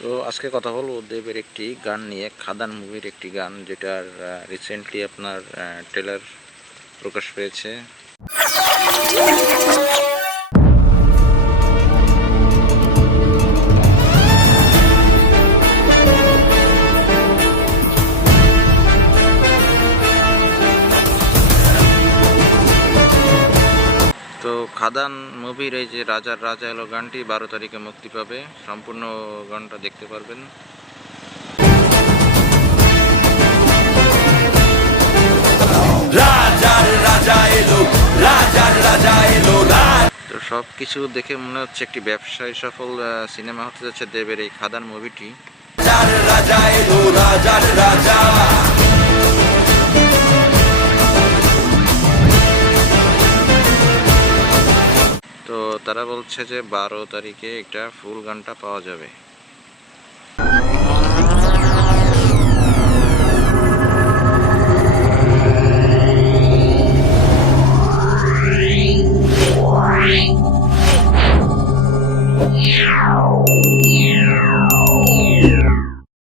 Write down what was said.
তো আজকে কথা বলবো দেবের একটি গান নিয়ে, খাদান মুভির একটি গান, যেটার রিসেন্টলি আপনার ট্রেলার প্রকাশ পেয়েছে। তো খাদান মুভির এই যে রাজার রাজা এলো গানটি 12 তারিখে মুক্তি পাবে। সম্পূর্ণ গানটা দেখতে পারবেন। রাজার রাজা এলো, রাজার রাজা এলো। তো সব কিছু দেখে মনে হচ্ছে একটি ব্যবসায়ী সফল সিনেমা হতে যাচ্ছে দেবের এই খাদান মুভিটি। রাজার রাজা এলো, রাজার রাজা। তো তারা বলছে যে 12 তারিখে একটা ফুল গানটা পাওয়া যাবে। Yeah.